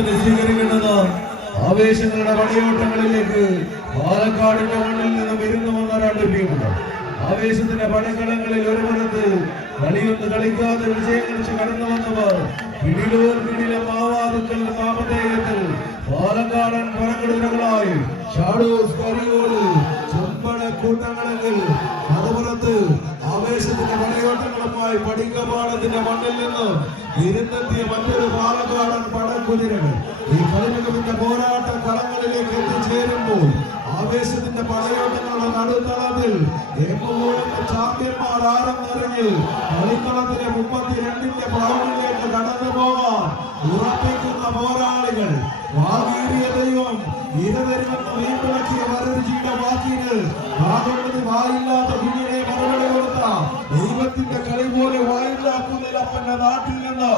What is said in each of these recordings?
തന്നെ സ്വീകരിക്കുന്നത് ആവേശങ്ങളുടെ പടയോട്ടങ്ങളിലേക്ക് പാലക്കാടിന്റെ മണ്ണിൽ നിന്ന് വരുന്നു വന്ന രണ്ട് ടീമുണ്ട്. ആവേശത്തിന്റെ പടക്കളങ്ങളിൽ ഒരു പുറത്ത് കളിയൊന്ന് കളിക്കാതെ വിജയം കളിച്ച് കടന്നു വന്നവർ പിടിലൂർ പിടിലെ മാവാതുക്കൽ നാമധേയത്തിൽ പാലക്കാടൻ പടക്കെടുകളായി ഷാഡോസ് കരിയോട് ചെമ്പട കൂട്ടങ്ങളെങ്കിൽ മറുപുറത്ത് ആവേശത്തിന്റെ പടയോട്ടങ്ങളുമായി പടിക്കപാടത്തിന്റെ മണ്ണിൽ നിന്ന് ഇരുന്നെത്തിയ മറ്റൊരു പാലക്കാടൻ പടക്കുതിരകൾ ഈ കളിമികവിന്റെ പോരാട്ട കളങ്ങളിലേക്ക് എത്തിച്ചേരുമ്പോൾ ആവേശത്തിന്റെ പടയോട്ടങ്ങളുടെ നടുത്തളത്തിൽ ചാമ്പ്യന്മാർ ആരെന്നറിഞ്ഞ് കളിക്കളത്തിലെ 32ന്റെ പ്രൗഢിലേക്ക് കടന്നു പോകാൻ ഉറപ്പിക്കുന്ന പോരാളികൾ വാങ്ങേറിയ ദൈവം ഇരതരുമെന്ന് വീട്ടിളക്കിയ വരരുചിയുടെ വാക്കിന് വായില്ലാത്ത കുഞ്ഞിനെ മറുപടി കൊടുത്ത ദൈവത്തിന്റെ കളി പോലെ വായില്ലാക്കുന്നതിലപ്പന്റെ നാട്ടിൽ നിന്ന്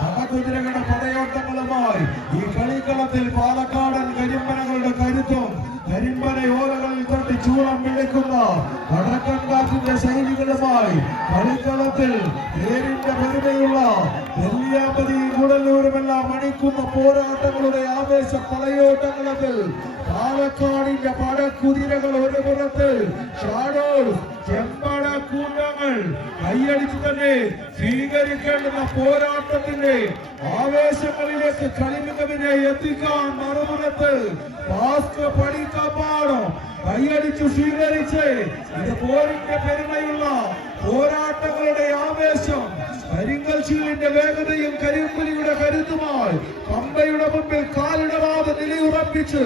പടക്കുതിരകളുടെ പടയോട്ടങ്ങളുമായി ഈ കളിക്കളത്തിൽ പാലക്കാടൻ കരിമ്പനകളുടെ കരുത്തും കരിമ്പനയോലകളിൽ തൊട്ട് ചൂളം വിളിക്കുന്ന വടക്കൻ കാറ്റിന്റെ ശൈലികളുമായി കളിക്കളത്തിൽ പേരിന്റെ പെരുമയുള്ള നെല്ലിയാമ്പതി കുടലൂരുമെല്ലാം മണിക്കുന്ന പോരാട്ടങ്ങളുടെ ആവേശ പടയോട്ടങ്ങളത്തിൽ പാലക്കാടിന്റെ പടക്കുതിരകൾ ഒരു പുറത്ത് ഷാഡോസ് ചെമ്പട കൂട്ടങ്ങൾ കൈയടിച്ചു തന്നെ സ്വീകരിക്കേണ്ടുന്ന പോരാട്ടത്തിന്റെ ആവേശങ്ങളിലേക്ക് കളിമികവിനെ എത്തിക്കാൻ മറുപുറത്ത് പഠിക്കപ്പാടോ കൈയടിച്ചു സ്വീകരിച്ച് ഇത് പോരിന്റെ പെരുമയുള്ള പോരാട്ടങ്ങളുടെ ആവേശം കരിങ്കൽ ശീലിന്റെ വേഗതയും കരിമ്പുലിയുടെ കരുത്തുമായി പമ്പയുടെ മുമ്പിൽ കാലിടവാതെ നിലയുറപ്പിച്ച്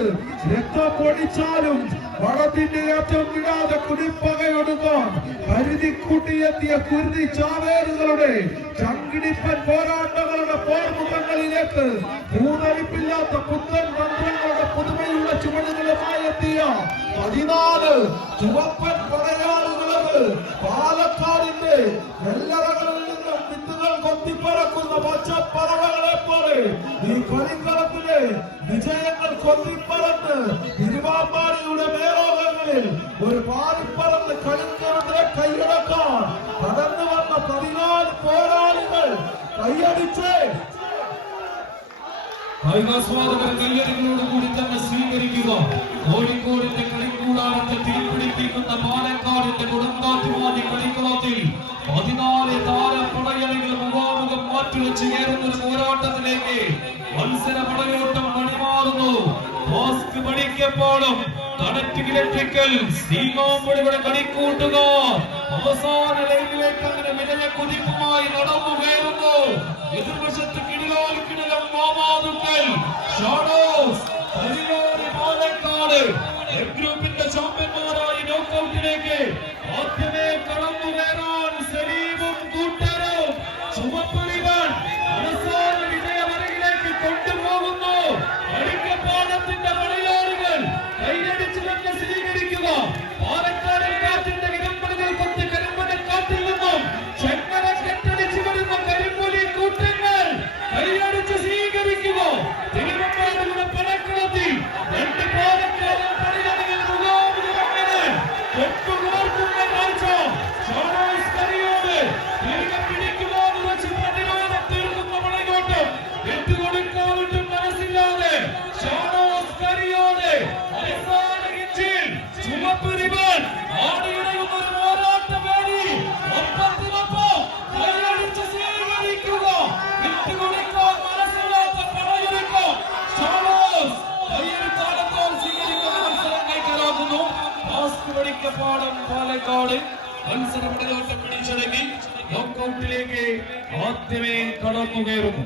രക്തം പൊടിച്ചാലും വടത്തിന്റെ ഏറ്റവും വിടാതെ കുടിപ്പകയൊടുക്കാൻ കരുതി കൂട്ടിയെത്തിയ കുരുതി ചാവേറുകളുടെ ചങ്കിടിപ്പൻ പോരാട്ടങ്ങളുടെ പോർമുഖങ്ങളിലേക്ക് മൂന്നരിപ്പില്ലാത്ത പുത്തൻ തന്ത്രങ്ങളുടെ പുതുമയുള്ള ചുവടുകളുമായി എത്തിയ 14 ചുവപ്പൻ പടയാളികളത് പാലക്കാടിന്റെ വെള്ളറകളിൽ നിന്നും വിത്തുകൾ കൊത്തിപ്പറക്കുന്ന പച്ചപ്പറവകളെ പോലെ ഈ കളിക്കളത്തിലെ വിജയങ്ങൾ കൊത്തിപ്പറന്ന് തിരുവാമ്പാടിയുടെ മേലോകങ്ങളിൽ ഒരു പാറിപ്പറന്ന് കളിക്കളത്തിലെ കൈയടക്കാൻ കടന്നു വന്ന 14 പോരാളികൾ കൈയടിച്ച് കായികാസ്വാദകർ കയ്യടികളോട് കൂടി തന്നെ സ്വീകരിക്കുക. കോഴിക്കോടിന്റെ കളിക്കൂടാരത്തെ തീപിടിപ്പിക്കുന്ന പാലക്കാടിന്റെ കൊടുങ്കാറ്റുമാതി കളിക്കളത്തിൽ 14 താരപ്പടയണികൾ മുഖാമുഖം മാറ്റിവെച്ച് കയറുന്ന ഒരു പോരാട്ടത്തിലേക്ക് മത്സര പടയോട്ടം മണിമാറുന്നു. മാസ്ക് പഠിക്കപ്പോഴും കണക്ട് ഇലക്ട്രിക്കൽ സീമാമ്പടിയുടെ കളിക്കൂട്ടുകാർ അവസാന ലൈനിലേക്ക് അങ്ങനെ വിജയ കുതിപ്പുമായി നടന്നു കയറുന്നു. എതിർവശത്ത് കിടിലോൽ കിടിലം മാമാതുക്കൽ ഷാഡോസ് പാലക്കാട് ഗ്രൂപ്പിന്റെ ചാമ്പ്യന്മാരായി നോക്കൌട്ടിലേക്ക് ആദ്യമേ കടന്നു കയറാൻ സലീമും കൂട്ടരും ചുമപ്പുലിവൻ അവസാന വിജയമരങ്ങിലേക്ക് കൊണ്ടുപോകുന്നു. അടിക്കപ്പാടത്തിന്റെ പടയാളികൾ കൈയടിച്ചു തന്നെ സ്വീകരിക്കുക. പാലക്കാടൻ കാറ്റിന്റെ കിരമ്പലുകൾ കൊത്ത് കരിമ്പനക്കാട്ടിൽ നിന്നും ചെങ്ങല കെട്ടടിച്ചു വരുന്ന കരിമ്പുലി കൂട്ടങ്ങൾ കൈയടിച്ച് സ്വീകരിക്കുക. തിരുവമ്പാടിയുടെ പടക്കളത്തിൽ 2 പാലക്കാടൻ പടയാളികൾ മുഖാമുഖമങ്ങനെ തൊട്ടുകോർക്കുന്ന കാഴ്ച ഷാഡോസ് കരിയോട് തിരികെ പിടിക്കുവാൻ ഉറച്ച് പ്രതിരോധം തീർക്കുന്ന പടയോട്ടം വിട്ടുകൊടുക്കാവിട്ടും മനസ്സില്ലാതെ ഷാഡോസ് കരിയോട് അവസാന ഇഞ്ചിൽ ചുവപ്പ് റിബൺ ആടിയിടയുന്ന ഒരു പോരാട്ടവേദി ഒപ്പത്തിനൊപ്പം കൈയടിച്ച് സ്വീകരിക്കുക. വിട്ടുകൊടുക്കാൻ മനസ്സില്ലാത്ത പടയൊരുക്കം ഷാഡോസ് കൈയെടുത്താലത്തോൾ സ്വീകരിക്കുന്ന മത്സരം കൈക്കലാക്കുന്നു. മാസ്ക് പഠിക്കപ്പാടം പാലക്കാട് മത്സര പടയോട്ടം പിടിച്ചടങ്ങി നോക്കൌട്ടിലേക്ക് ആദ്യമേ കടന്നു കയറുന്നു.